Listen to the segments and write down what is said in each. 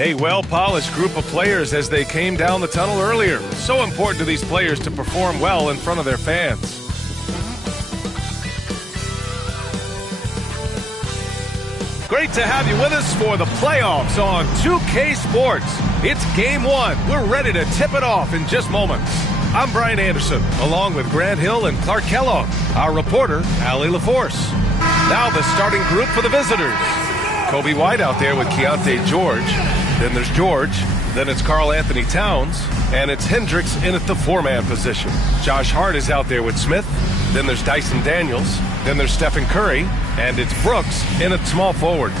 A well-polished group of players as they came down the tunnel earlier. So important to these players to perform well in front of their fans. Great to have you with us for the playoffs on 2K Sports. It's game one. We're ready to tip it off in just moments. I'm Brian Anderson, along with Grant Hill and Clark Kellogg. Our reporter, Allie LaForce. Now the starting group for the visitors. Kobe White out there with Keontae George. Then there's George. Then it's Karl Anthony Towns. And it's Hendricks in at the four-man position. Josh Hart is out there with Smith. Then there's Dyson Daniels. Then there's Stephen Curry. And it's Brooks in at small forward.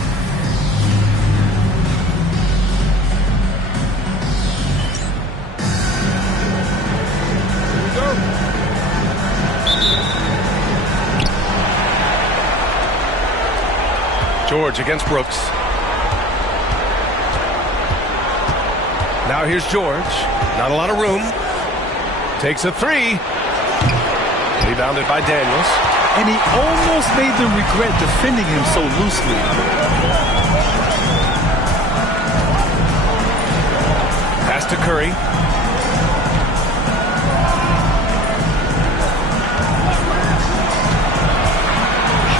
George against Brooks. Now here's George. Not a lot of room. Takes a three. Rebounded by Daniels. And he almost made them regret defending him so loosely. Pass to Curry.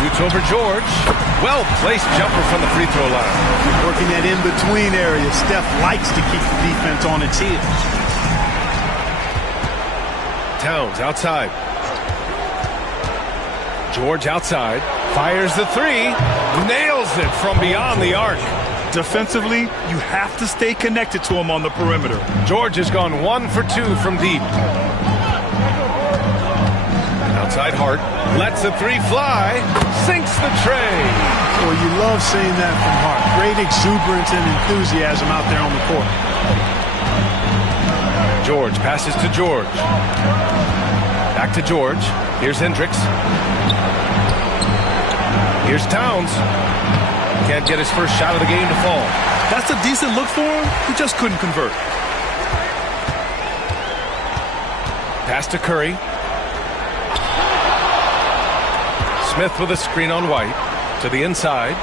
Shoots over George. Well-placed jumper from the free throw line. Working that in-between area. Steph likes to keep the defense on its heels. Towns outside. George outside. Fires the three. Nails it from beyond the arc. Defensively, you have to stay connected to him on the perimeter. George has gone 1 for 2 from deep. Outside Hart. Lets the three fly. Sinks the tray. Well, you love seeing that from Hart. Great exuberance and enthusiasm out there on the court. George passes to George. Back to George. Here's Hendricks. Here's Towns. Can't get his first shot of the game to fall. That's a decent look for him. He just couldn't convert. Pass to Curry. Smith with a screen on White. To the inside.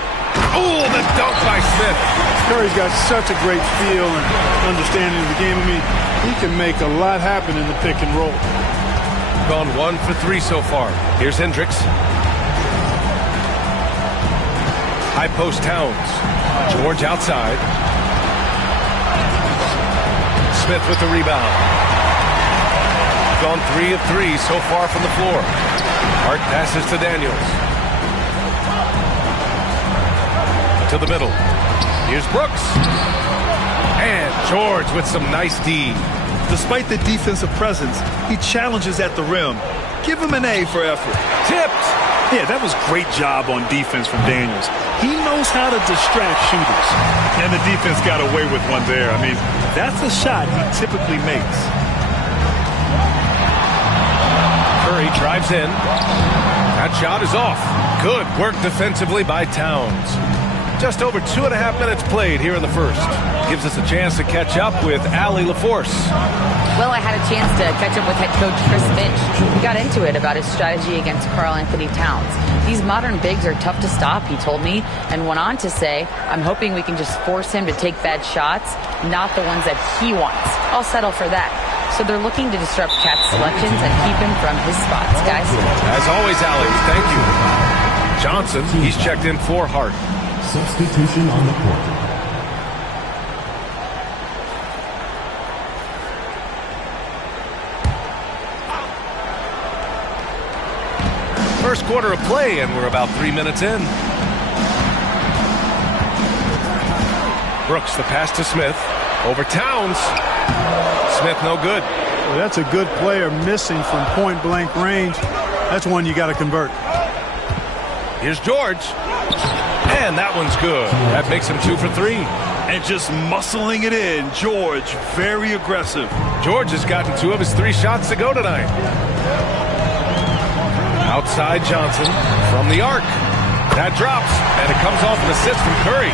Oh, the dunk by Smith. Curry's got such a great feel and understanding of the game. I mean, he can make a lot happen in the pick and roll. Gone 1 for 3 so far. Here's Hendricks. High post Towns. George outside. Smith with the rebound. Gone 3 of 3 so far from the floor. Hart passes to Daniels. To the middle. Here's Brooks. And George with some nice D. Despite the defensive presence, he challenges at the rim. Give him an A for effort. Tipped. Yeah, that was great job on defense from Daniels. He knows how to distract shooters. And the defense got away with one there. I mean, that's a shot he typically makes. Curry drives in. That shot is off. Good work defensively by Towns. Just over 2.5 minutes played here in the first. Gives us a chance to catch up with Allie LaForce. Well, I had a chance to catch up with head coach Chris Finch. He got into it about his strategy against Karl Anthony Towns. These modern bigs are tough to stop, he told me, and went on to say, I'm hoping we can just force him to take bad shots, not the ones that he wants. I'll settle for that. So they're looking to disrupt Cat's selections and keep him from his spots, guys. As always, Allie, thank you. Johnson, he's checked in for Hart. Substitution on the court. First quarter of play, and we're about 3 minutes in. Brooks, the pass to Smith. Over Towns. Smith, no good. Well, that's a good player missing from point-blank range. That's one you got to convert. Here's George. And that one's good. That makes him 2 for 3. And just muscling it in. George, very aggressive. George has gotten 2 of his 3 shots to go tonight. Outside Johnson from the arc. That drops, and it comes off an assist from Curry.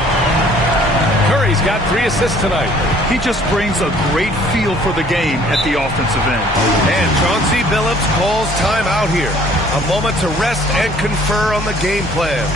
Curry's got 3 assists tonight. He just brings a great feel for the game at the offensive end. And Chauncey Billups calls time out here. A moment to rest and confer on the game plan.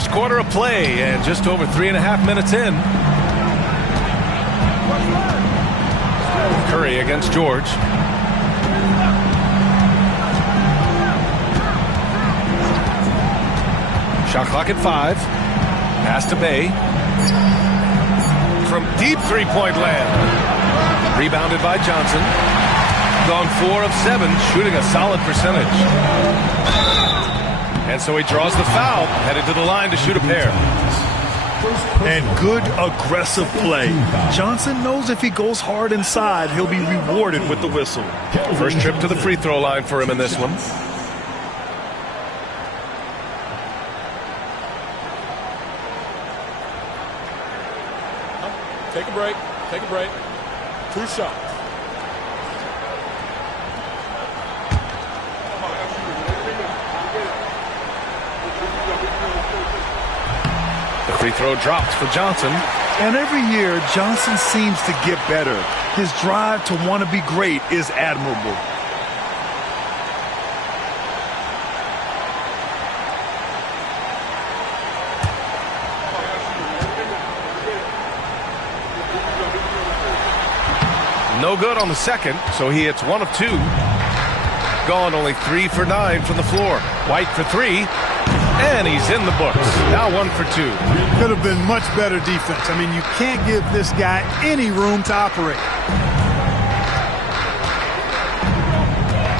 First quarter of play and just over 3.5 minutes in. Curry against George. Shot clock at 5. Pass to Bay. From deep three-point land. Rebounded by Johnson. Gone 4 of 7, shooting a solid percentage. And so he draws the foul, headed to the line to shoot a pair. And good aggressive play. Johnson knows if he goes hard inside, he'll be rewarded with the whistle. First trip to the free throw line for him in this one. Take a break. Take a break. 2 shots. The free throw dropped for Johnson. And every year, Johnson seems to get better. His drive to want to be great is admirable. No good on the second, so he hits 1 of 2. Gone only 3 for 9 from the floor. White for 3, and he's in the books. Now 1 for 2. Could have been much better defense. I mean, you can't give this guy any room to operate.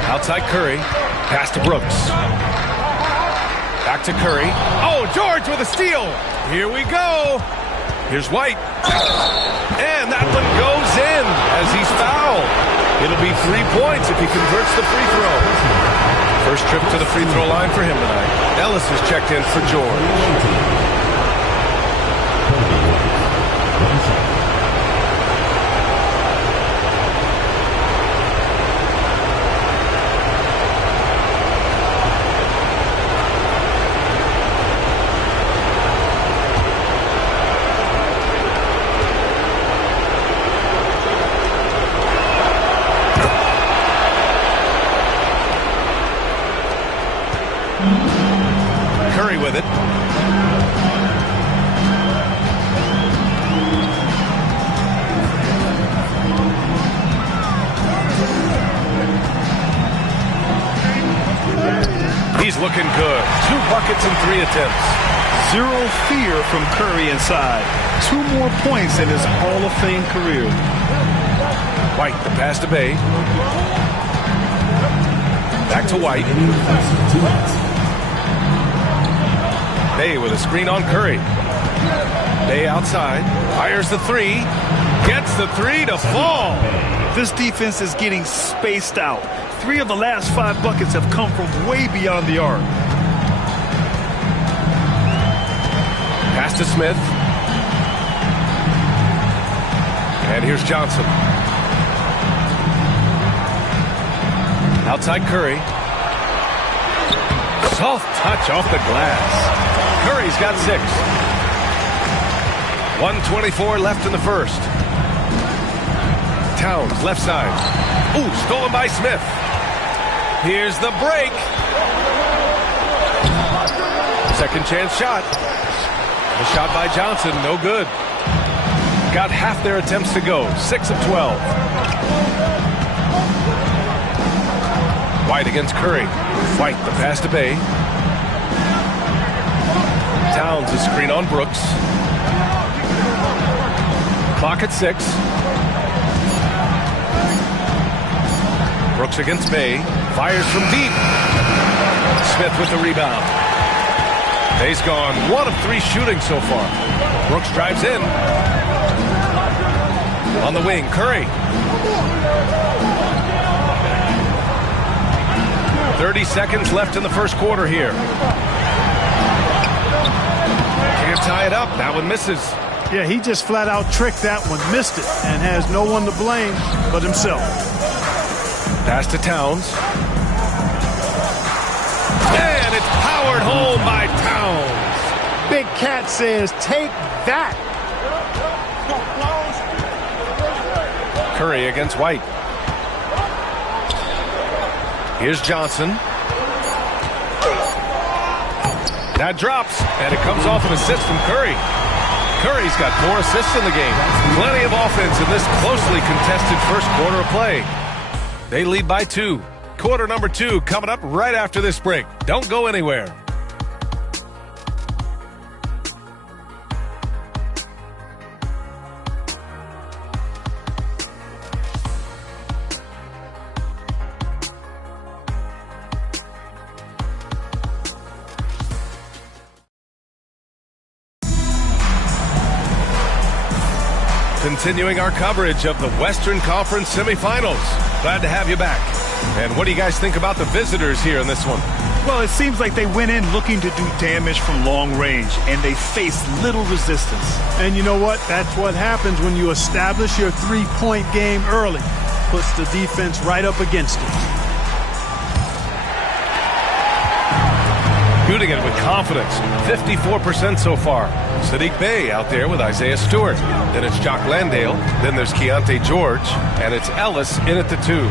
Outside Curry. Pass to Brooks. Back to Curry. Oh, George with a steal. Here we go. Here's White. And that one goes in as he's fouled. It'll be 3 points if he converts the free throw. First trip to the free throw line for him tonight. Ellis is checked in for George. Curry with it. He's looking good. 2 buckets in 3 attempts. Zero fear from Curry inside. 2 more points in his Hall of Fame career. White, the pass to Bay. Back to White. Bay with a screen on Curry. Bay outside. Fires the 3. Gets the 3 to fall. This defense is getting spaced out. 3 of the last 5 buckets have come from way beyond the arc. Pass to Smith. And here's Johnson. Outside Curry. Soft touch off the glass. Curry's got 6. 1:24 left in the first. Towns, left side. Ooh, stolen by Smith. Here's the break. Second chance shot. The shot by Johnson, no good. Got half their attempts to go, 6 of 12. White against Curry. White, the pass to Bay. Towns, a screen on Brooks. Clock at 6. Brooks against Bay. Fires from deep. Smith with the rebound. Bay's gone 1 of 3 shooting so far. Brooks drives in. On the wing, Curry. 30 seconds left in the first quarter here. Can't tie it up. That one misses. Yeah, he just flat out tricked that one, missed it, and has no one to blame but himself. Pass to Towns. And it's powered home by Towns. Big Cat says, take that. Curry against White. Here's Johnson. That drops, and it comes off an assist from Curry. Curry's got 4 assists in the game. Plenty of offense in this closely contested first quarter of play. They lead by 2. Quarter number 2 coming up right after this break. Don't go anywhere. Continuing our coverage of the Western Conference semifinals. Glad to have you back. And what do you guys think about the visitors here in this one? Well, it seems like they went in looking to do damage from long range, and they faced little resistance. And you know what? That's what happens when you establish your three-point game early. Puts the defense right up against it. Shooting it with confidence. 54% so far. Sadiq Bey out there with Isaiah Stewart. Then it's Jock Landale. Then there's Keontae George. And it's Ellis in at the 2.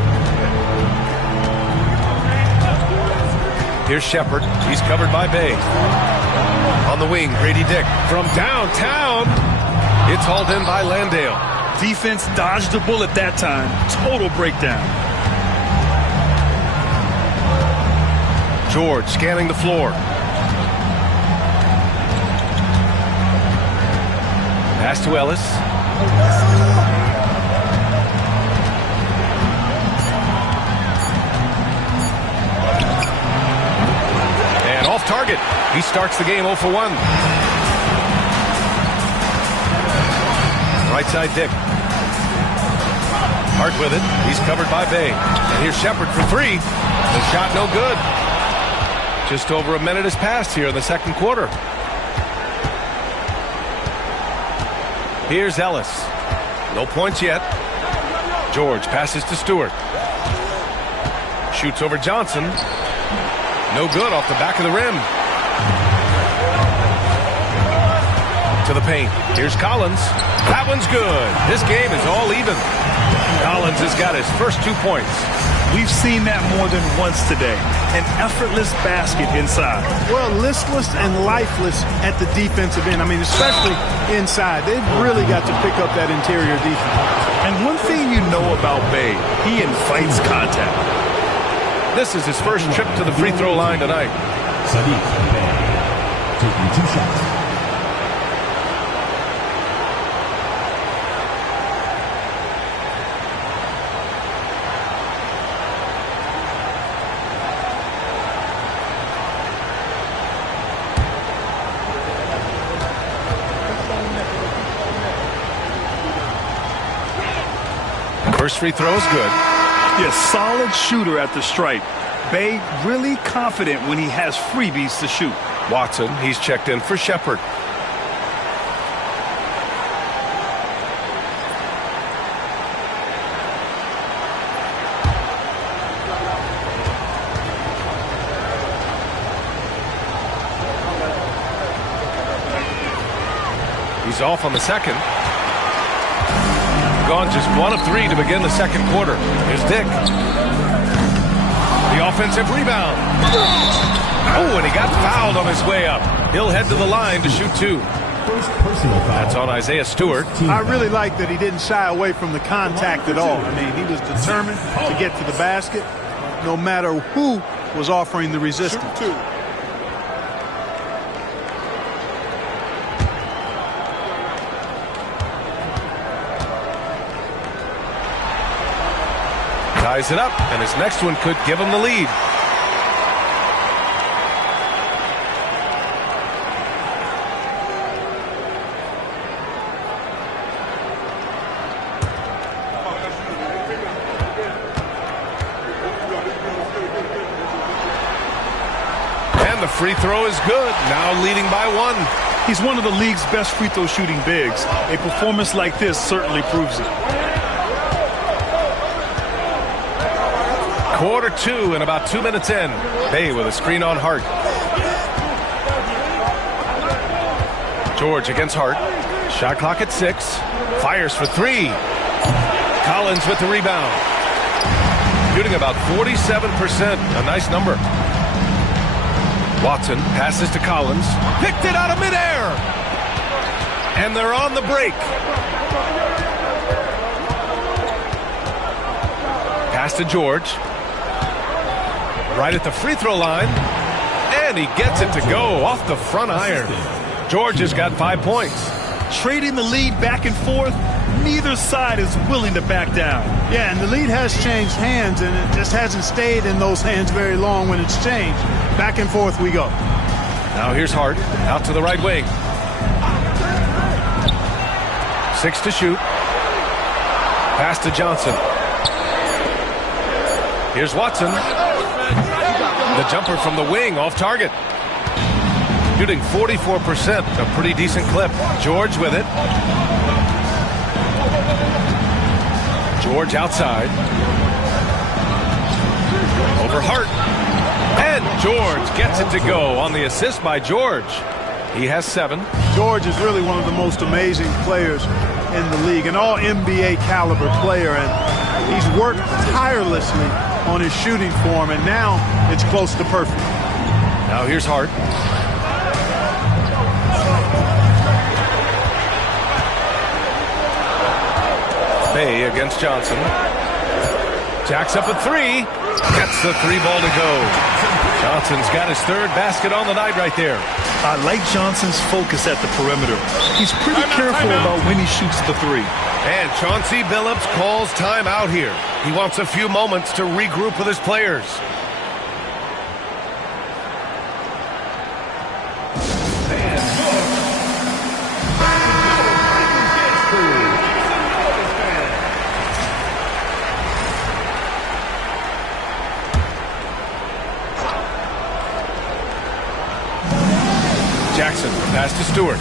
Here's Shepard. He's covered by Bey. On the wing, Grady Dick. From downtown, it's hauled in by Landale. Defense dodged the bullet that time. Total breakdown. George scanning the floor. Pass to Ellis. And off target. He starts the game 0 for 1. Right side Dick. Hart with it. He's covered by Bey. And here's Shepard for 3. The shot no good. Just over a minute has passed here in the second quarter. Here's Ellis. No points yet. George passes to Stewart. Shoots over Johnson. No good off the back of the rim. To the paint. Here's Collins. That one's good. This game is all even. Collins has got his first 2 points. We've seen that more than once today. An effortless basket inside. Well, listless and lifeless at the defensive end. I mean, especially inside. They've really got to pick up that interior defense. And one thing you know about Bey, he invites contact. This is his first trip to the free throw line tonight. Sadiq Bey taking 2 shots. First free throw is good. Yes, solid shooter at the stripe. Bey really confident when he has freebies to shoot. Watson, he's checked in for Shepard. He's off on the second. Gone just 1 of 3 to begin the second quarter. Here's Dick. The offensive rebound. Oh, and he got fouled on his way up. He'll head to the line to shoot 2. First personal foul. That's on Isaiah Stewart. I really like that he didn't shy away from the contact at all. I mean, he was determined to get to the basket no matter who was offering the resistance. Shoot 2. Ties it up, and his next one could give him the lead. And the free throw is good, now leading by 1. He's one of the league's best free throw shooting bigs. A performance like this certainly proves it. Quarter 2 and about 2 minutes in. Bey with a screen on Hart. George against Hart. Shot clock at 6. Fires for 3. Collins with the rebound. Shooting about 47%. A nice number. Watson passes to Collins. Picked it out of midair. And they're on the break. Pass to George. Right at the free throw line. And he gets it to go off the front iron. George has got 5 points. Trading the lead back and forth, neither side is willing to back down. Yeah, and the lead has changed hands, and it just hasn't stayed in those hands very long when it's changed. Back and forth we go. Now here's Hart, out to the right wing. 6 to shoot. Pass to Johnson. Here's Watson. The jumper from the wing off target. Shooting 44%, a pretty decent clip. George with it. George outside. Over Hart. And George gets it to go on the assist by George. He has 7. George is really one of the most amazing players in the league, an all-NBA caliber player, and he's worked tirelessly on his shooting form, and now it's close to perfect. Now here's Hart. Bay against Johnson. Jacks up a 3. Gets the 3 ball to go. Johnson's got his 3rd basket on the night right there. I like Johnson's focus at the perimeter. He's pretty careful about when he shoots the 3. And Chauncey Billups calls time out here. He wants a few moments to regroup with his players. Jackson, pass to Stewart.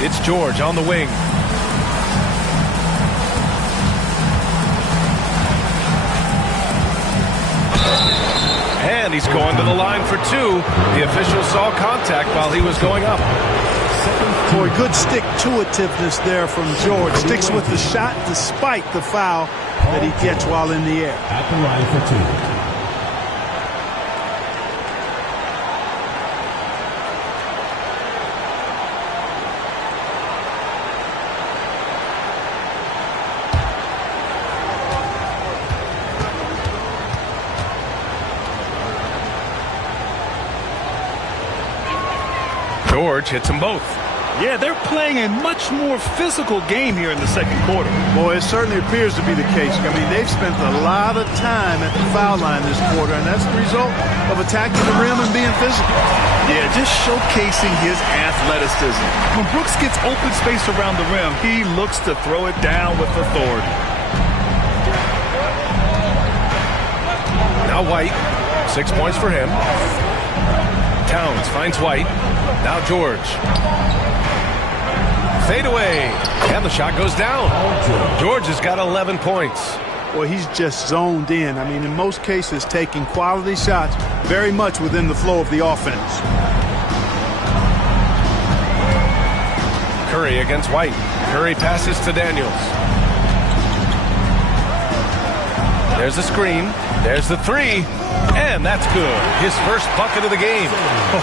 It's George on the wing. And he's going to the line for 2. The official saw contact while he was going up. Boy, good stick-to-itiveness there from George. Sticks with the shot despite the foul that he gets while in the air. At the line for 2. George hits them both. Yeah, they're playing a much more physical game here in the second quarter. Boy, it certainly appears to be the case. I mean, they've spent a lot of time at the foul line this quarter, and that's the result of attacking the rim and being physical. Yeah, just showcasing his athleticism. When Brooks gets open space around the rim, he looks to throw it down with authority. Now White. 6 points for him. Towns finds White. Now George. Fade away. And the shot goes down. George has got 11 points. Well, he's just zoned in. I mean, in most cases, taking quality shots very much within the flow of the offense. Curry against White. Curry passes to Daniels. There's the screen. There's the 3. And that's good. His first bucket of the game.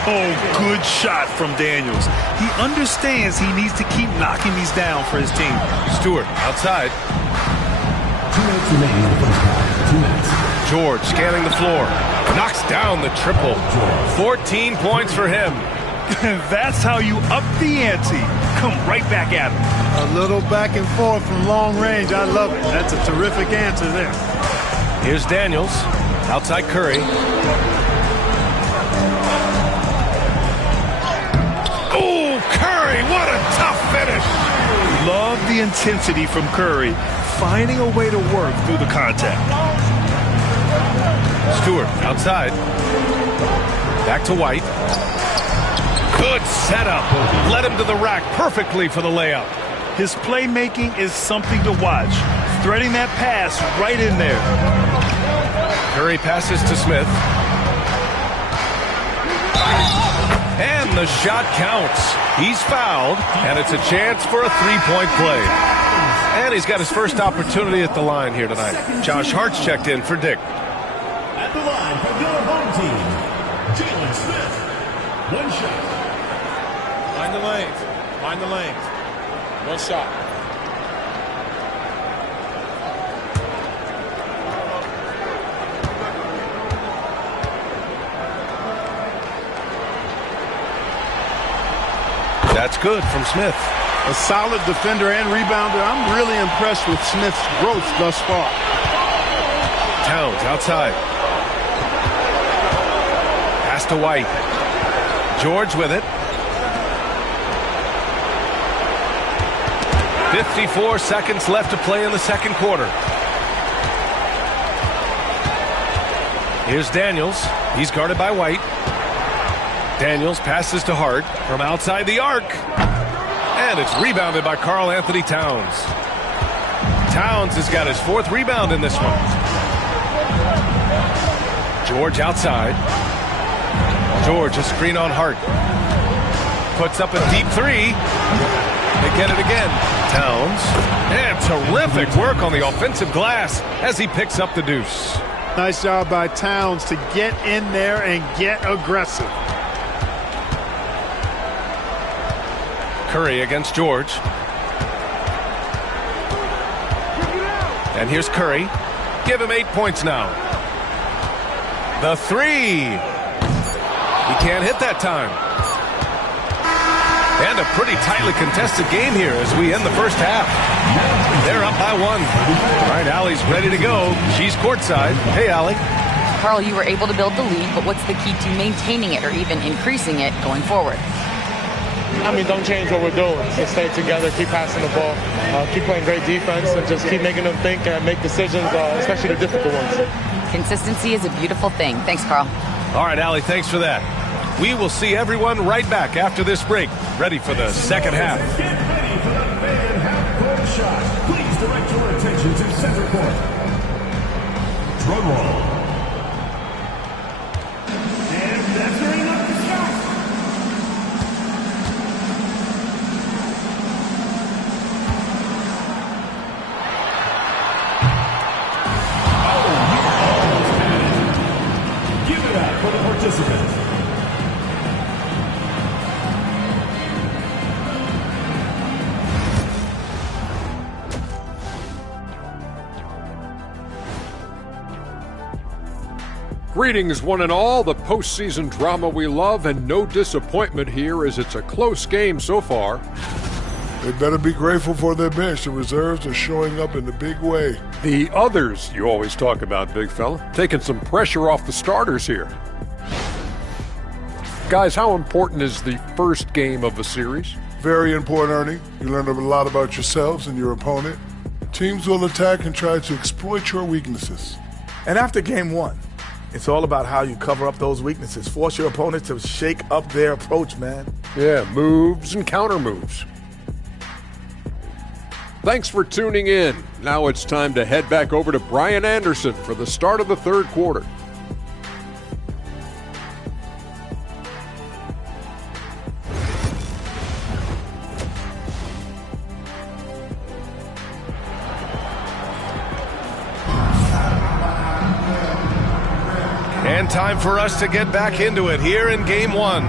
Oh, good shot from Daniels. He understands he needs to keep knocking these down for his team. Stewart outside. 2 minutes remaining in the first half. 2 minutes. George scanning the floor. Knocks down the triple. 14 points for him. That's how you up the ante. Come right back at him. A little back and forth from long range. I love it. That's a terrific answer there. Here's Daniels. Outside Curry. Oh, Curry, what a tough finish. Love the intensity from Curry, finding a way to work through the contact. Stewart outside. Back to White. Good setup. Led him to the rack perfectly for the layup. His playmaking is something to watch. Threading that pass right in there. Curry passes to Smith. And the shot counts. He's fouled, and it's a chance for a 3-point play. And he's got his first opportunity at the line here tonight. Josh Hart's checked in for Dick. At the line for your home team, Jalen Smith. One shot. Mind the lanes. Mind the lanes. One shot. That's good from Smith. A solid defender and rebounder. I'm really impressed with Smith's growth thus far. Towns outside. Pass to White. George with it. 54 seconds left to play in the second quarter. Here's Daniels. He's guarded by White. Daniels passes to Hart from outside the arc. And it's rebounded by Karl Anthony Towns. Towns has got his fourth rebound in this one. George outside. George, a screen on Hart. Puts up a deep three. They get it again. Towns. And terrific work on the offensive glass as he picks up the deuce. Nice job by Towns to get in there and get aggressive. Curry against George. And here's Curry. Give him 8 points now. The three. He can't hit that time. And a pretty tightly contested game here as we end the first half. They're up by 1. All right, Allie's ready to go. She's courtside. Hey, Allie. Karl, you were able to build the lead, but what's the key to maintaining it or even increasing it going forward? I mean, don't change what we're doing. Just stay together, keep passing the ball, keep playing great defense, and just keep making them think and make decisions, especially the difficult ones. Consistency is a beautiful thing. Thanks, Karl. All right, Allie, thanks for that. We will see everyone right back after this break, ready for the second half. Get ready for the main half-court shot. Please direct your attention to center court. Drum roll. And that's very enough to shot. Give it up for the participants. Greetings, one and all. The postseason drama we love, and no disappointment here as it's a close game so far. They better be grateful for their bench. The reserves are showing up in a big way. The others you always talk about, big fella, taking some pressure off the starters here. Guys, how important is the first game of a series? Very important, Ernie. You learn a lot about yourselves and your opponent. Teams will attack and try to exploit your weaknesses. And after game one, it's all about how you cover up those weaknesses. Force your opponent to shake up their approach, man. Yeah, moves and counter moves. Thanks for tuning in. Now it's time to head back over to Brian Anderson for the start of the third quarter. And time for us to get back into it here in game one.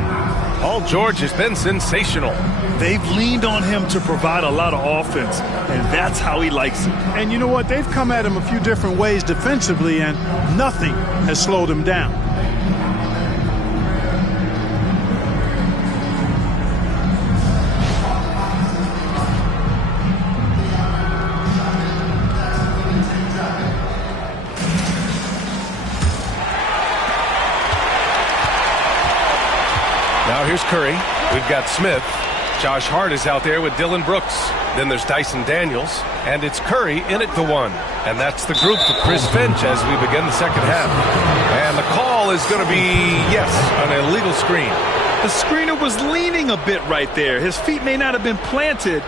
Paul George has been sensational. They've leaned on him to provide a lot of offense, and that's how he likes it. And you know what? They've come at him a few different ways defensively, and nothing has slowed him down. Now here's Curry. We've got Smith. Josh Hart is out there with Dylan Brooks. Then there's Dyson Daniels. And it's Curry in at the one. And that's the group for Chris Finch as we begin the second half. And the call is going to be, yes, an illegal screen. The screener was leaning a bit right there. His feet may not have been planted.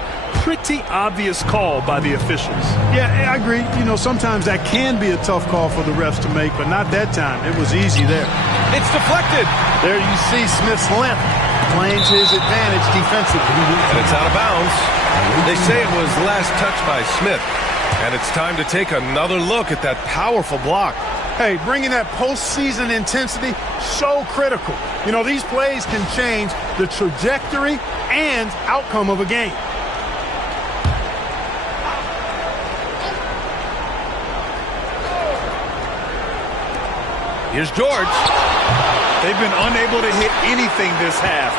Pretty obvious call by the officials. Yeah, I agree. You know, sometimes that can be a tough call for the refs to make, but not that time. It was easy there. It's deflected. There you see Smith's length playing to his advantage defensively. And it's out of bounds. They say it was last touched by Smith. And it's time to take another look at that powerful block. Hey, bringing that postseason intensity, so critical. You know, these plays can change the trajectory and outcome of a game. Here's George. They've been unable to hit anything this half.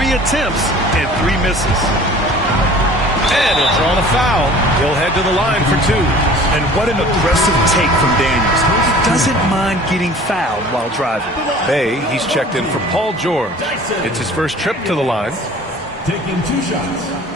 3 attempts and 3 misses. And he'll draw the foul. He'll head to the line for 2. And what an aggressive take from Daniels. He doesn't mind getting fouled while driving. Bay, he's checked in for Paul George. It's his first trip to the line. Taking 2 shots.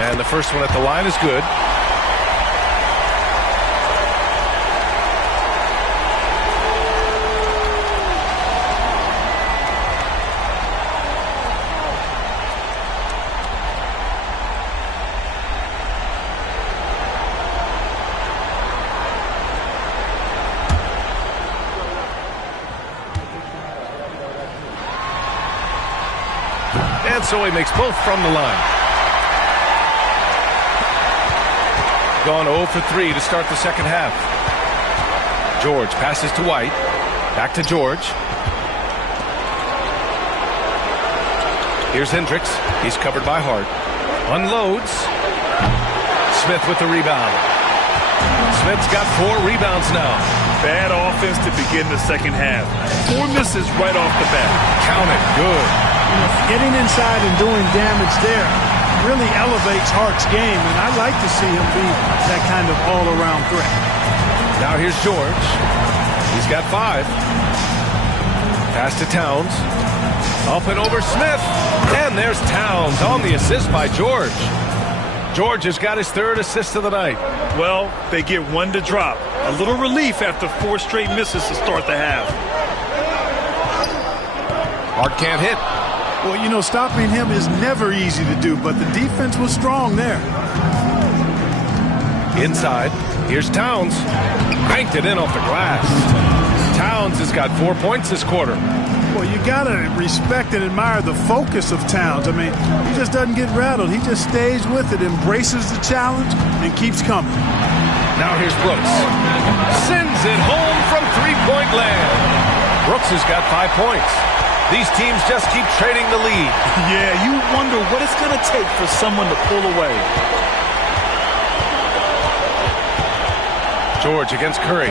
And the first one at the line is good. And so he makes both from the line. Gone 0 for 3 to start the second half. George passes to White. Back to George. Here's Hendricks. He's covered by Hart. Unloads. Smith with the rebound. Smith's got 4 rebounds now. Bad offense to begin the second half. 4 misses right off the bat. Count it. Good. Getting inside and doing damage there really elevates Hart's game, and I'd like to see him be that kind of all-around threat. Now here's George. He's got 5. Pass to Towns. Up and over Smith. And there's Towns on the assist by George. George has got his 3rd assist of the night. Well, they get 1 to drop. A little relief after 4 straight misses to start the half. Hart can't hit. Well, you know, stopping him is never easy to do, but the defense was strong there. Inside, here's Towns. Cranked it in off the glass. Towns has got 4 points this quarter. Well, you got to respect and admire the focus of Towns. I mean, he just doesn't get rattled. He just stays with it, embraces the challenge, and keeps coming. Now here's Brooks. Sends it home from 3-point land. Brooks has got 5 points. These teams just keep trading the lead. Yeah, you wonder what it's going to take for someone to pull away. George against Curry.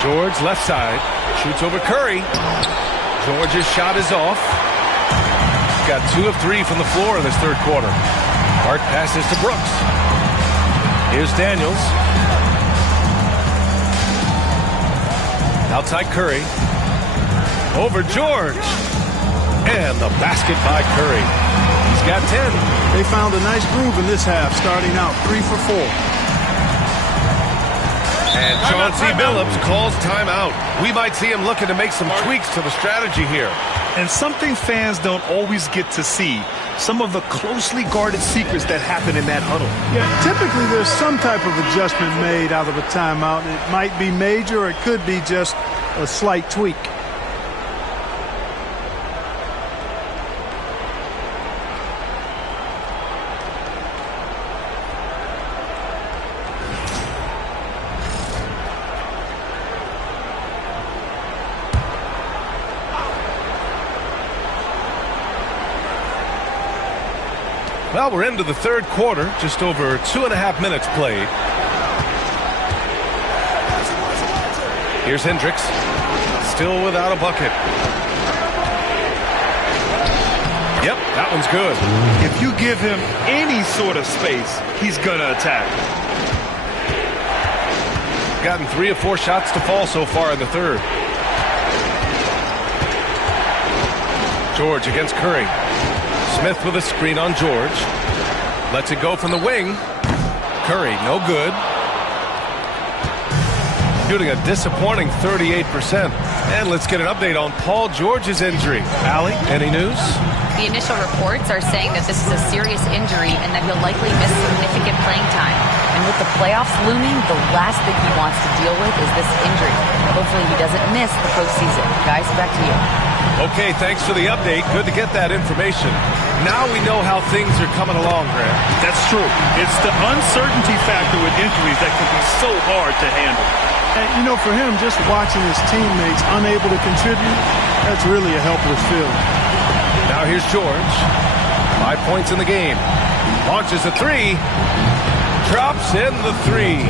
George left side. Shoots over Curry. George's shot is off. Got 2 of 3 from the floor in this 3rd quarter. Hart passes to Brooks. Here's Daniels. Outside Curry. Over George. And the basket by Curry. He's got 10. They found a nice groove in this half, starting out 3 for 4. And Chauncey Billups calls timeout. We might see him looking to make some tweaks to the strategy here. And something fans don't always get to see. Some of the closely guarded secrets that happen in that huddle. Yeah, typically there's some type of adjustment made out of a timeout. It might be major, or it could be just a slight tweak. Well, we're into the 3rd quarter, just over 2.5 minutes played. Here's Hendricks, still without a bucket. Yep, that one's good. If you give him any sort of space, he's gonna attack. Gotten 3 of 4 shots to fall so far in the 3rd. George against Curry. Smith with a screen on George. Lets it go from the wing. Curry, no good. Shooting a disappointing 38%. And let's get an update on Paul George's injury. Allie, any news? The initial reports are saying that this is a serious injury and that he'll likely miss significant playing time. And with the playoffs looming, the last thing he wants to deal with is this injury. Hopefully he doesn't miss the postseason. Guys, back to you. Okay, thanks for the update. Good to get that information. Now we know how things are coming along, Grant. That's true. It's the uncertainty factor with injuries that can be so hard to handle. And, you know, for him, just watching his teammates unable to contribute, that's really a helpless feeling. Now here's George. 5 points in the game. Launches a three. Drops in the three.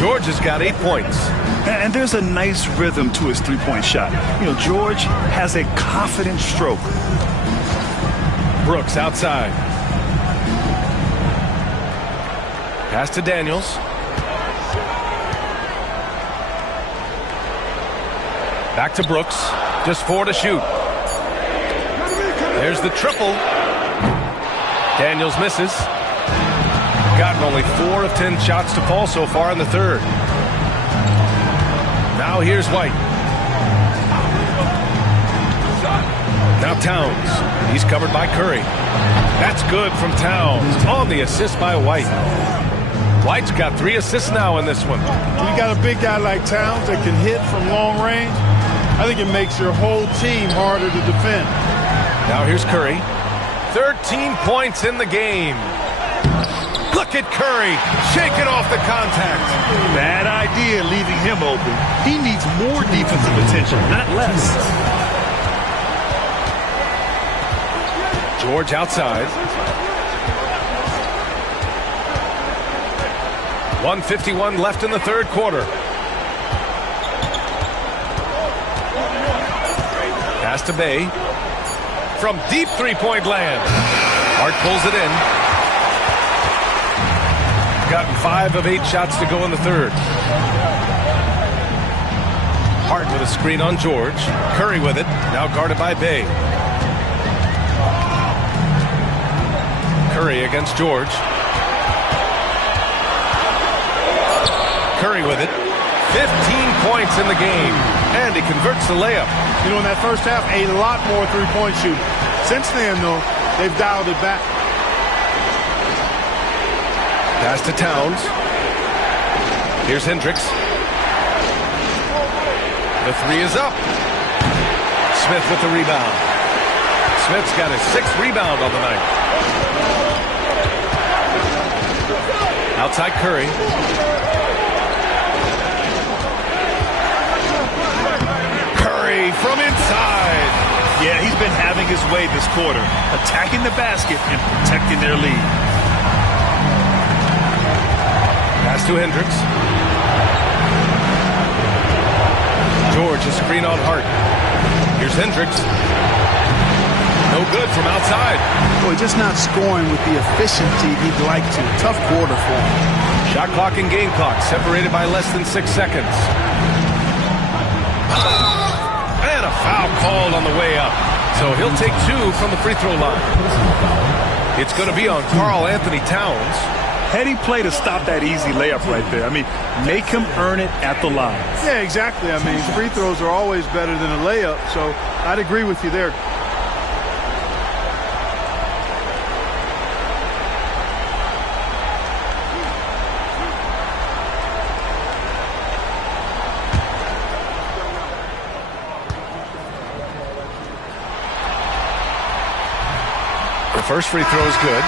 George has got 8 points. And there's a nice rhythm to his three-point shot. You know, George has a confident stroke. Brooks outside. Pass to Daniels. Back to Brooks. Just 4 to shoot. There's the triple. Daniels misses. Gotten only 4 of 10 shots to fall so far in the third. Now here's White. Now Towns. He's covered by Curry. That's good from Towns on the assist by White. White's got 3 assists now in this one. When you got a big guy like Towns that can hit from long range, I think it makes your whole team harder to defend. Now here's Curry. 13 points in the game. Look at Curry shaking off the contact. Bad idea leaving him open. He needs more defensive attention, not less. George outside. 1:51 left in the third quarter. Pass to Bay. From deep three-point land. Hart pulls it in. Gotten 5 of 8 shots to go in the third. Hart with a screen on George. Curry with it. Now guarded by Bay. Curry against George. Curry with it. 15 points in the game. And he converts the layup. You know, in that first half, a lot more three-point shooting. Since then, though, they've dialed it back. Pass to Towns. Here's Hendricks. The three is up. Smith with the rebound. Smith's got his 6th rebound on the night. Outside Curry. Curry from inside. Yeah, he's been having his way this quarter, attacking the basket and protecting their lead. Pass to Hendricks. George, a screen on Hart. Here's Hendricks. No good from outside. Boy, just not scoring with the efficiency he'd like to. Tough quarter for him. Shot clock and game clock separated by less than 6 seconds. And a foul called on the way up. So he'll take 2 from the free throw line. It's going to be on Karl Anthony Towns. Heady play to stop that easy layup right there. I mean, make him earn it at the line. Yeah, exactly. I mean, free throws are always better than a layup, so I'd agree with you there. The first free throw is good.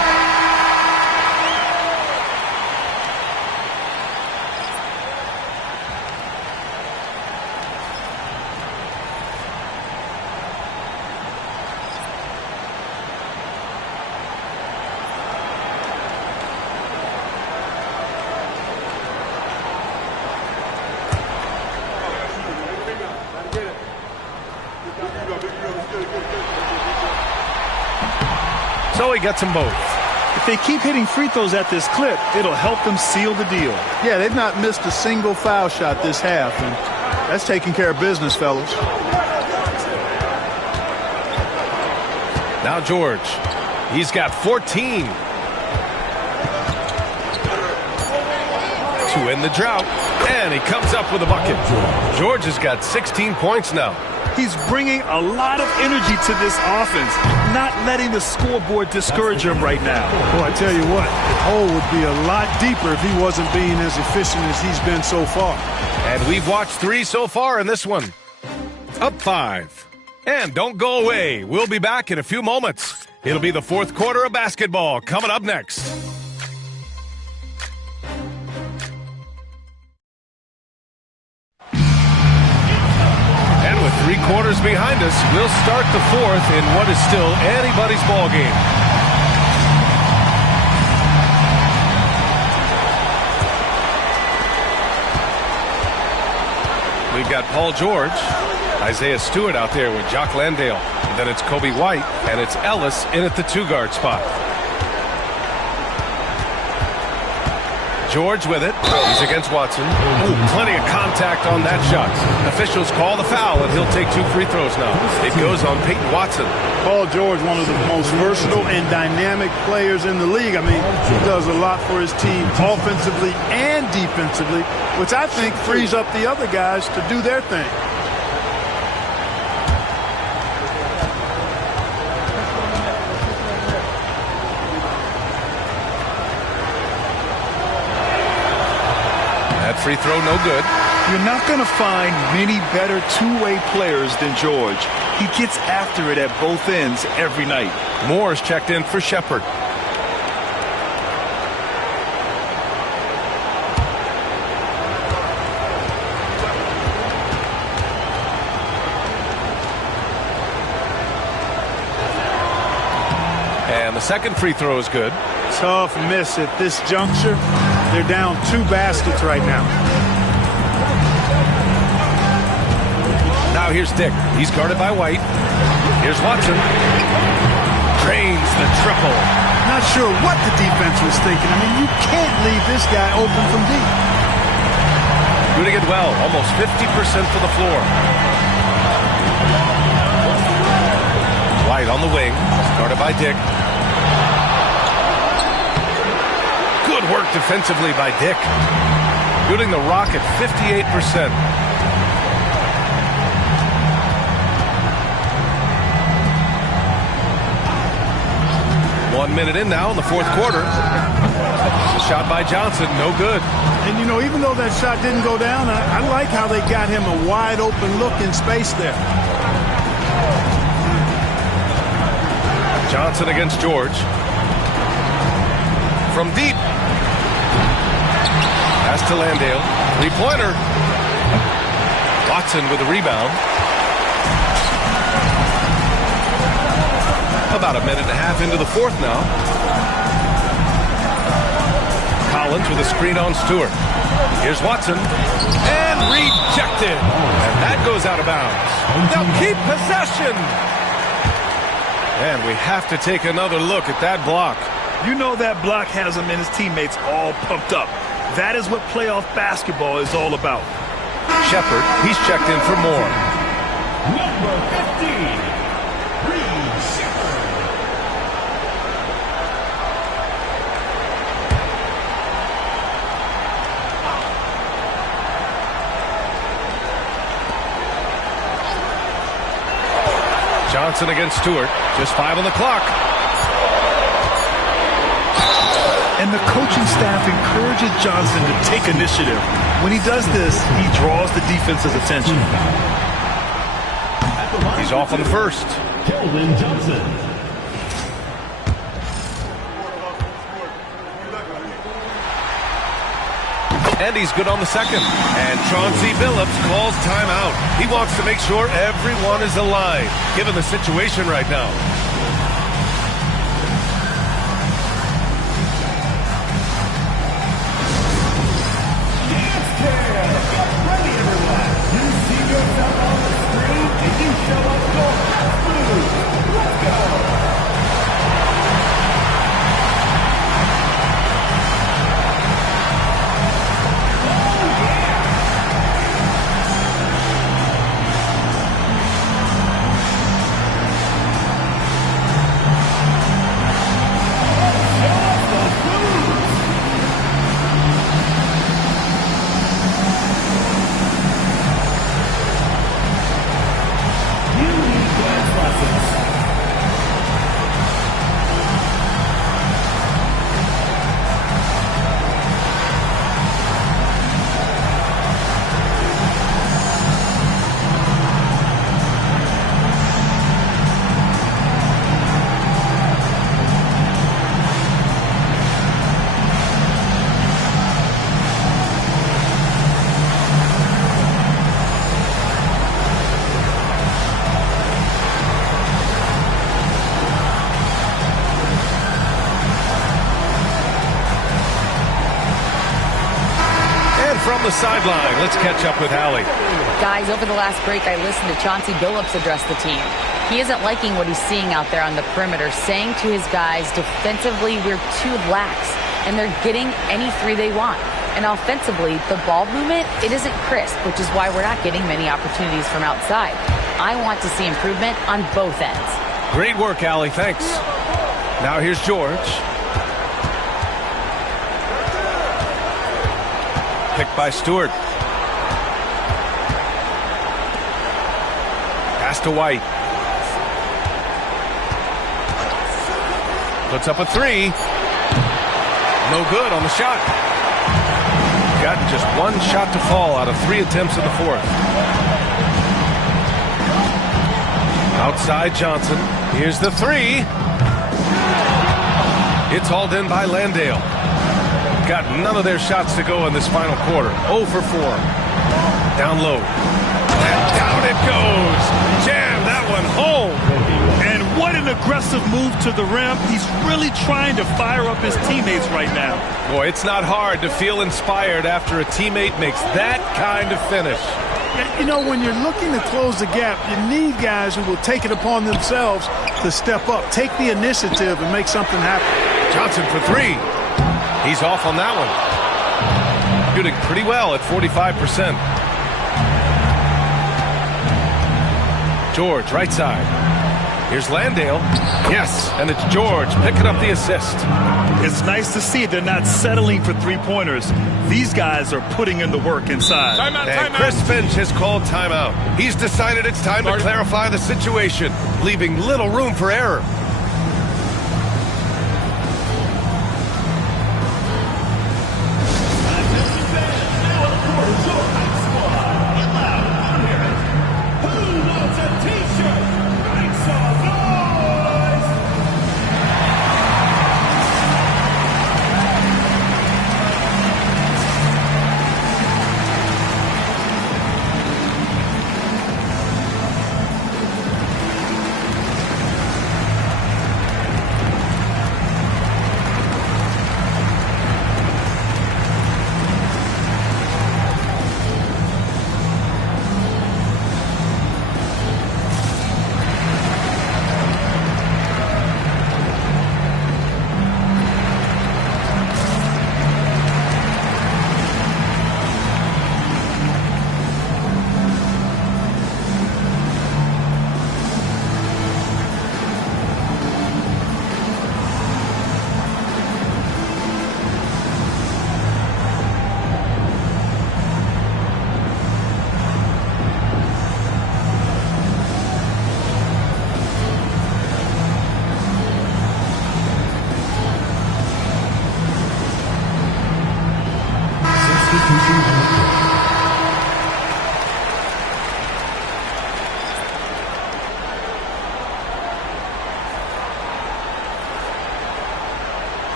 So he gets them both. If they keep hitting free throws at this clip, it'll help them seal the deal. Yeah, they've not missed a single foul shot this half, and that's taking care of business, fellas. Now George. He's got 14. to end the drought, and he comes up with a bucket. George has got 16 points now. He's bringing a lot of energy to this offense, not letting the scoreboard discourage him right now. Well, I tell you what, the hole would be a lot deeper if he wasn't being as efficient as he's been so far. And we've watched 3 so far in this one. Up 5. And don't go away. We'll be back in a few moments. It'll be the fourth quarter of basketball coming up next. And with 3 quarters behind us, we'll start the fourth in what is still anybody's ball game. We've got Paul George, Isaiah Stewart out there with Jock Landale. And then it's Kobe White, and it's Ellis in at the 2-guard spot. George with it. He's against Watson. Ooh, plenty of contact on that shot. Officials call the foul, and he'll take 2 free throws now. It goes on Peyton Watson. Paul George, one of the most versatile and dynamic players in the league. I mean, he does a lot for his team offensively and defensively, which I think frees up the other guys to do their thing. Free throw, no good. You're not going to find many better two-way players than George. He gets after it at both ends every night. Moore's checked in for Shepard. And the second free throw is good. Tough miss at this juncture. They're down 2 baskets right now. Now here's Dick. He's guarded by White. Here's Watson. Drains the triple. Not sure what the defense was thinking. I mean, you can't leave this guy open from deep. Doing it well. Almost 50% for the floor. White on the wing. Guarded by Dick. Good work defensively by Dick. Shooting the Rock at 58%. One minute in now in the fourth quarter. The shot by Johnson, no good. And, you know, even though that shot didn't go down, I like how they got him a wide open look in space there. Johnson against George. From deep. Pass to Landale. 3-pointer. Watson with a rebound. About a minute and a half into the fourth now. Collins with a screen on Stewart. Here's Watson. And rejected. And that goes out of bounds. They'll keep possession. And we have to take another look at that block. You know that block has him and his teammates all pumped up. That is what playoff basketball is all about. Shepard, he's checked in for more. Number 15, Reed Shepard. Johnson against Stewart. Just 5 on the clock. And the coaching staff encourages Johnson to take initiative. When he does this, he draws the defense's attention. He's off on the first. Keldon Johnson. And he's good on the second. And Chauncey Billups calls timeout. He wants to make sure everyone is alive, given the situation right now. from the sideline. Let's catch up with Allie. Guys, over the last break, I listened to Chauncey Billups address the team. He isn't liking what he's seeing out there on the perimeter, saying to his guys, defensively, we're too lax, and they're getting any three they want. And offensively, the ball movement, it isn't crisp, which is why we're not getting many opportunities from outside. I want to see improvement on both ends. Great work, Allie. Thanks. Now here's George. Picked by Stewart. Pass to White. Puts up a three. No good on the shot. Got just one shot to fall out of 3 attempts in the fourth. Outside Johnson. Here's the three. It's hauled in by Landale. Got none of their shots to go in this final quarter. 0 for 4. Down low. And down it goes. Jam that one home. And what an aggressive move to the rim. He's really trying to fire up his teammates right now. Boy, it's not hard to feel inspired after a teammate makes that kind of finish. You know, when you're looking to close the gap, you need guys who will take it upon themselves to step up, take the initiative, and make something happen. Johnson for three. He's off on that one. Shooting pretty well at 45%. George, right side. Here's Landale. Yes, and it's George picking up the assist. It's nice to see they're not settling for three-pointers. These guys are putting in the work inside. And Chris Finch has called timeout. He's decided it's time to clarify the situation, leaving little room for error.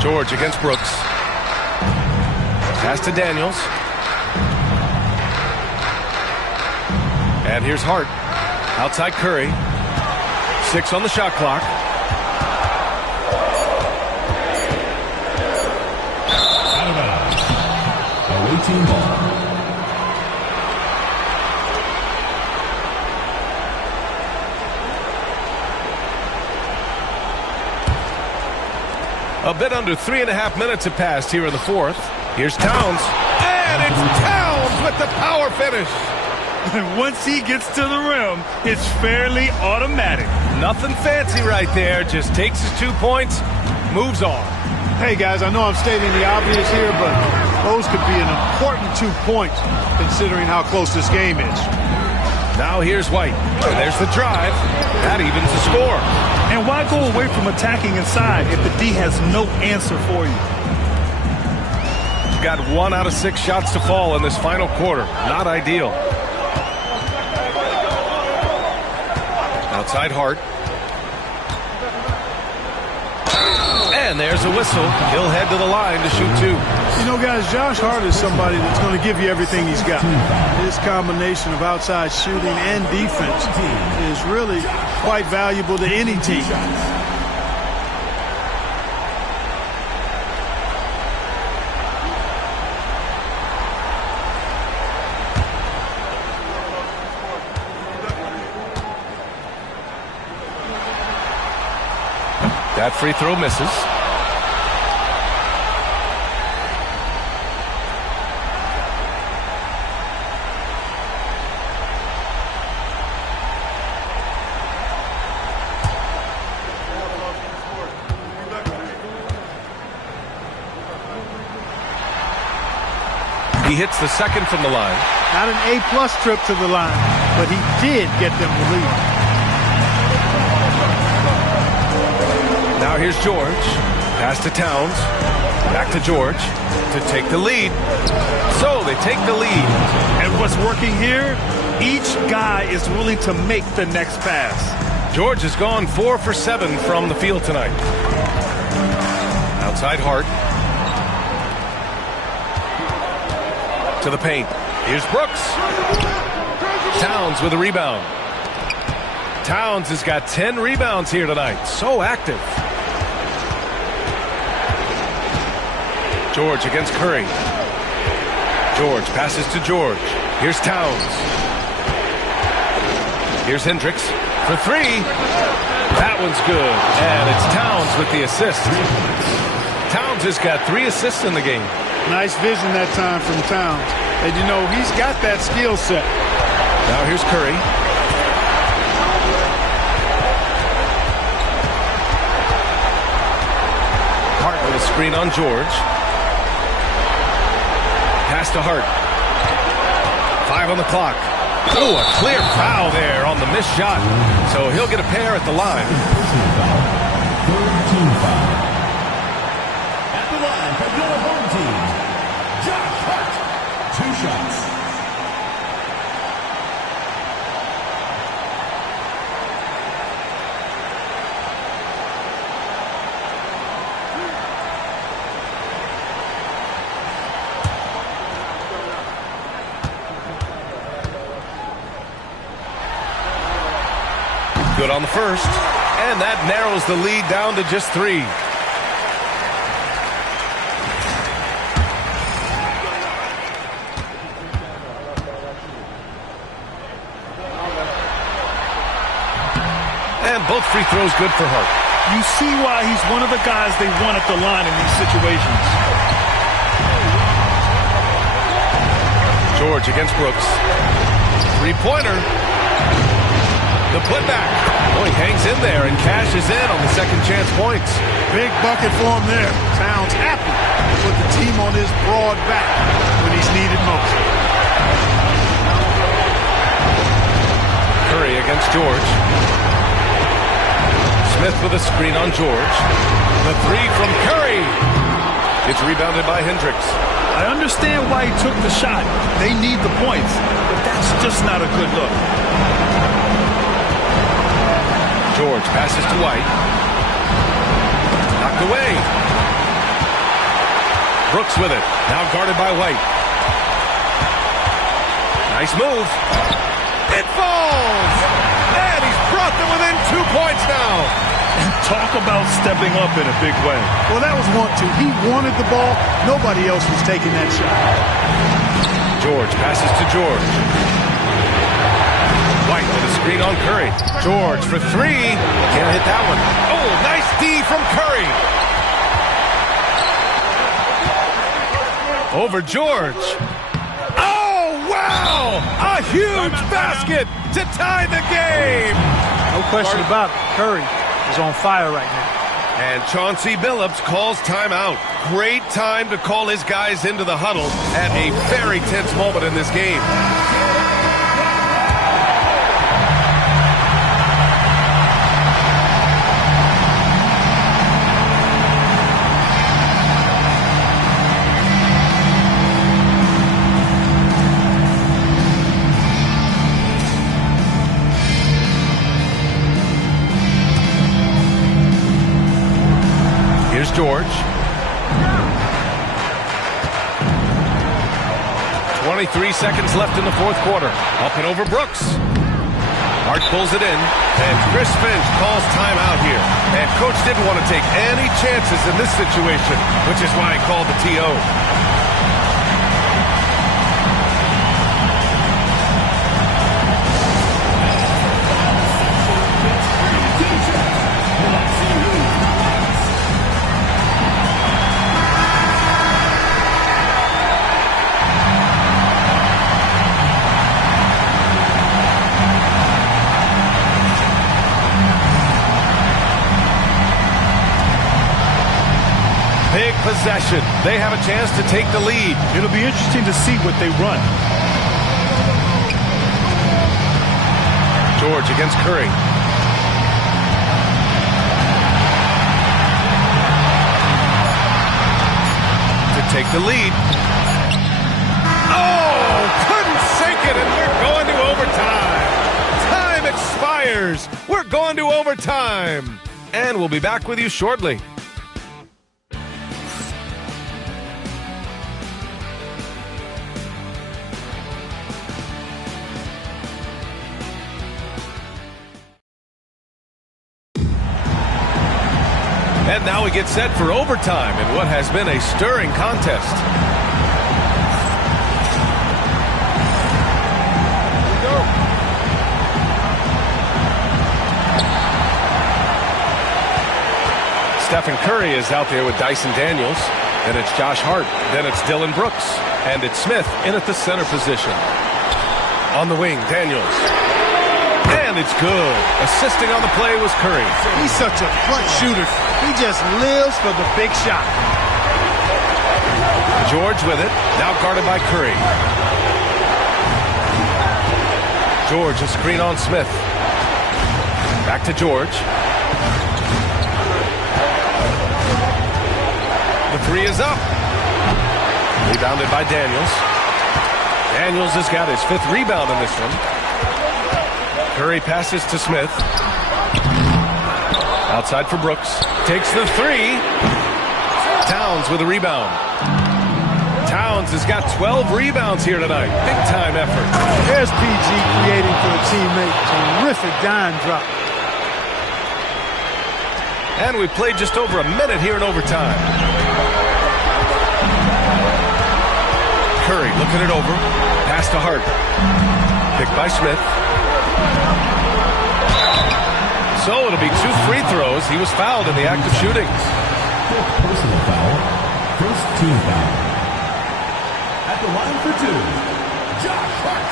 George against Brooks. Pass to Daniels. And here's Hart. Outside Curry. 6 on the shot clock. Out of bounds. Away team ball. A bit under 3.5 minutes have passed here in the fourth. Here's Towns. And it's Towns with the power finish. Once he gets to the rim, it's fairly automatic. Nothing fancy right there. Just takes his 2 points, moves on. Hey, guys, I know I'm stating the obvious here, but those could be an important 2 points considering how close this game is. Now here's White. And there's the drive. That evens the score. And why go away from attacking inside if the D has no answer for you? Got 1 out of 6 shots to fall in this final quarter. Not ideal. Outside Hart. And And there's a whistle. He'll head to the line to shoot 2. You know, guys, Josh Hart is somebody that's going to give you everything he's got. His combination of outside shooting and defense is really quite valuable to any team. That free throw misses. He hits the second from the line. Not an A-plus trip to the line, but he did get them the lead. Now here's George. Pass to Towns. Back to George to take the lead. So they take the lead. And what's working here, each guy is willing to make the next pass. George has gone 4 for 7 from the field tonight. Outside Hart. To the paint. Here's Brooks. Towns with a rebound. Towns has got 10 rebounds here tonight. So active. George against Curry. George passes to George. Here's Towns. Here's Hendricks for 3. That one's good. And it's Towns with the assist. Towns has got 3 assists in the game. Nice vision that time from Towns. And, you know, he's got that skill set. Now here's Curry. Hart with a screen on George. Pass to Hart. 5 on the clock. Oh, a clear foul there on the missed shot. So he'll get a pair at the line. 13 foul. At the line for your home team, Josh Hart. 2 shots. Good on the first, and that narrows the lead down to just 3. And both free throws good for Hart. You see why he's one of the guys they want at the line in these situations. George against Brooks. 3-pointer. The putback. Oh, he hangs in there and cashes in on the second chance points. Big bucket for him there. Towns happy to put the team on his broad back when he's needed most. Curry against George. Smith with a screen on George. The 3 from Curry. It's rebounded by Hendricks. I understand why he took the shot. They need the points, but that's just not a good look. George passes to White. Knocked away. Brooks with it. Now guarded by White. Nice move. It falls! And he's brought them within 2 points now. And talk about stepping up in a big way. Well, that was want to. He wanted the ball. Nobody else was taking that shot. George passes to George. White with a screen on Curry. George for 3. Can't hit that one. Oh, nice D from Curry. Over George. Oh, wow! A huge basket to tie the game. No question about it. Curry is on fire right now. And Chauncey Billups calls timeout. Great time to call his guys into the huddle at a very tense moment in this game. Here's George. 23 seconds left in the fourth quarter. Up and over Brooks. Hart pulls it in, and Chris Finch calls timeout here. And Coach didn't want to take any chances in this situation, which is why he called the TO. Possession. They have a chance to take the lead. It'll be interesting to see what they run. George against Curry. To take the lead. Oh, couldn't sink it, and we're going to overtime. Time expires. We're going to overtime. And we'll be back with you shortly. And now we get set for overtime in what has been a stirring contest. Here we go. Stephen Curry is out there with Dyson Daniels. Then it's Josh Hart. Then it's Dylan Brooks. And it's Smith in at the center position. On the wing, Daniels. And it's good. Assisting on the play was Curry. He's such a clutch shooter. He just lives for the big shot. George with it. Now guarded by Curry. George, a screen on Smith. Back to George. The three is up. Rebounded by Daniels. Daniels has got his fifth rebound in this one. Curry passes to Smith. Outside for Brooks. Takes the three. Towns with a rebound. Towns has got 12 rebounds here tonight. Big time effort. There's PG creating for a teammate. Terrific dime drop. And we played just over a minute here in overtime. Curry looking it over. Pass to Hart. Picked by Smith. So it'll be 2 free throws. He was fouled in the act of shooting. Fifth personal foul. First team foul. At the line for 2, Josh Hart.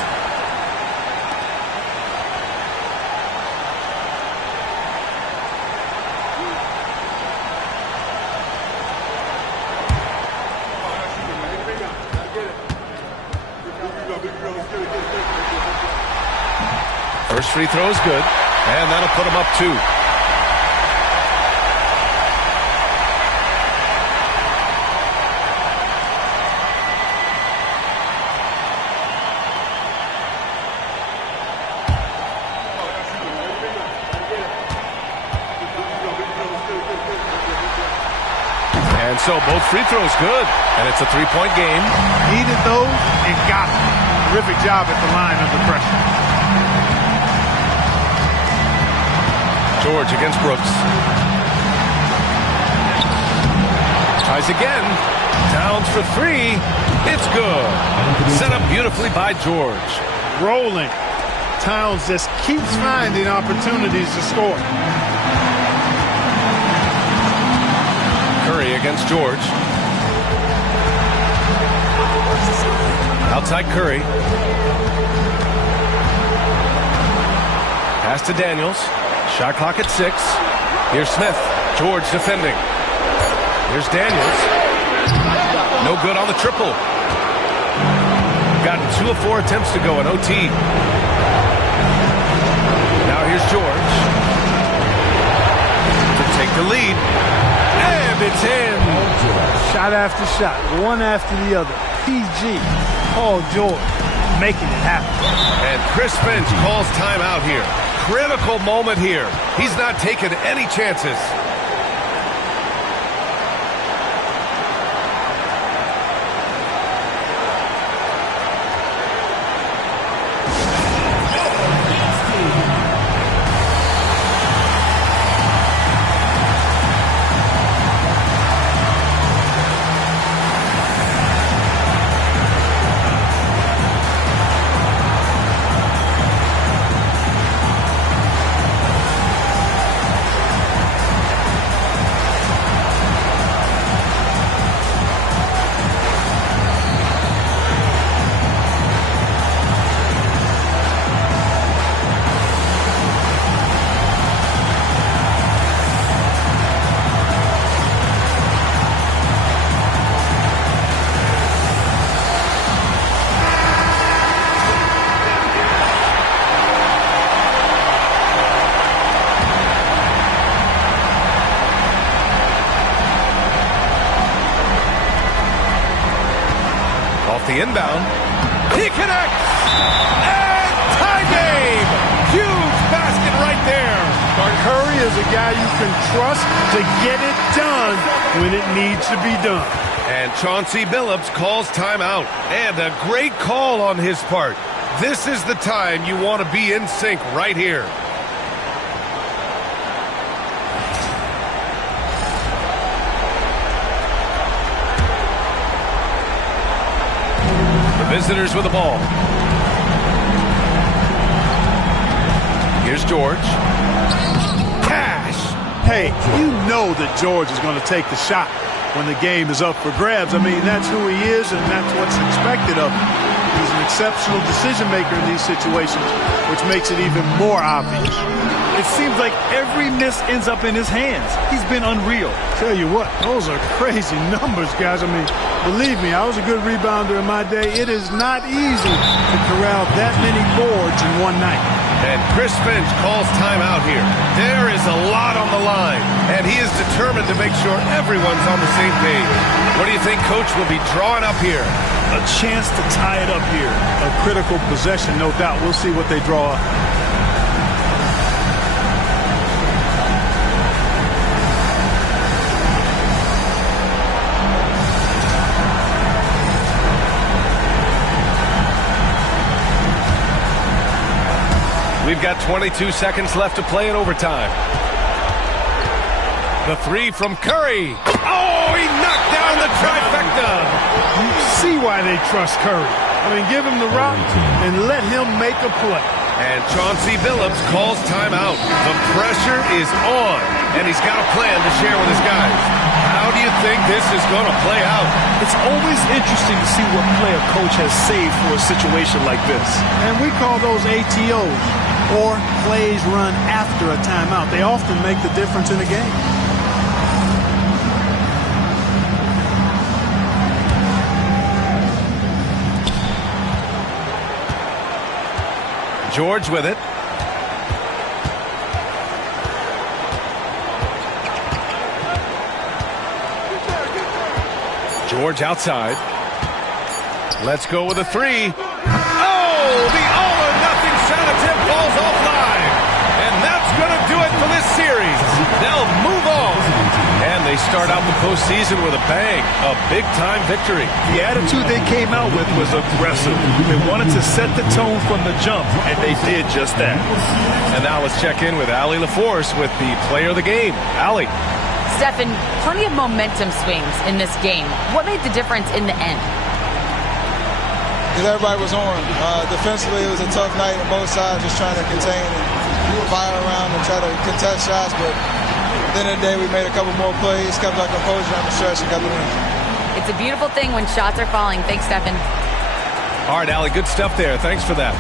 First free throw is good, and that'll put him up 2. And so both free throws good, and it's a 3-point game. Needed those and got them. Terrific job at the line under pressure. George against Brooks. Tries again. Towns for 3. It's good. Set up beautifully by George. Rolling. Towns just keeps finding opportunities to score. Curry against George. Outside Curry. Pass to Daniels. Shot clock at 6. Here's Smith. George defending. Here's Daniels. No good on the triple. Got 2 of 4 attempts to go in OT. Now here's George. To take the lead. And it's in. Shot after shot. One after the other. PG. Paul George making it happen. And Chris Finch calls timeout here. Critical moment here. He's not taking any chances. off the inbound. He connects! And tie game! Huge basket right there. Curry is a guy you can trust to get it done when it needs to be done. And Chauncey Billups calls timeout. And a great call on his part. This is the time you want to be in sync right here. The visitors with the ball. Here's George. Cash. Hey, you know that George is going to take the shot when the game is up for grabs. I mean, that's who he is, and that's what's expected of him. He's an exceptional decision maker in these situations, which makes it even more obvious. It seems like every miss ends up in his hands. He's been unreal. Tell you what, those are crazy numbers, guys. I mean, believe me, I was a good rebounder in my day. It is not easy to corral that many boards in one night. And Chris Finch calls timeout here. There is a lot on the line, and he is determined to make sure everyone's on the same page. What do you think Coach will be drawing up here? A chance to tie it up here. A critical possession, no doubt. We'll see what they draw up. We've got 22 seconds left to play in overtime. The three from Curry. Oh, he knocked down the trifecta. You see why they trust Curry. I mean, give him the rock and let him make a play. And Chauncey Billups calls timeout. The pressure is on, and he's got a plan to share with his guys. How do you think this is going to play out? It's always interesting to see what play a coach has saved for a situation like this. And we call those ATOs, or plays run after a timeout. They often make the difference in a game. George with it. George outside. Let's go with a three. Oh, the all-or-nothing shot attempt falls offline. And that's going to do it for this series. They'll move on. And they start out the postseason with a bang. A big-time victory. The attitude they came out with was aggressive. They wanted to set the tone from the jump, and they did just that. And now let's check in with Allie LaForce with the player of the game. Allie. Stephen, plenty of momentum swings in this game. What made the difference in the end? Because everybody was on. Defensively, it was a tough night on both sides, just trying to contain and fire around and try to contest shots. But at the end of the day, we made a couple more plays, kept our composure on the stretch, and got the win. It's a beautiful thing when shots are falling. Thanks, Stephen. All right, Allie, good stuff there. Thanks for that.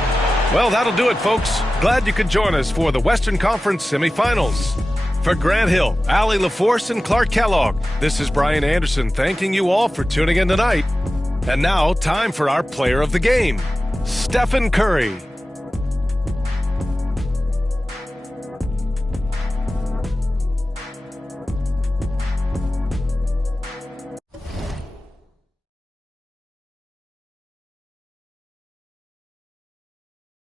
Well, that'll do it, folks. Glad you could join us for the Western Conference semifinals. For Grant Hill, Allie LaForce, and Clark Kellogg, this is Brian Anderson thanking you all for tuning in tonight. And now, time for our player of the game, Stephen Curry.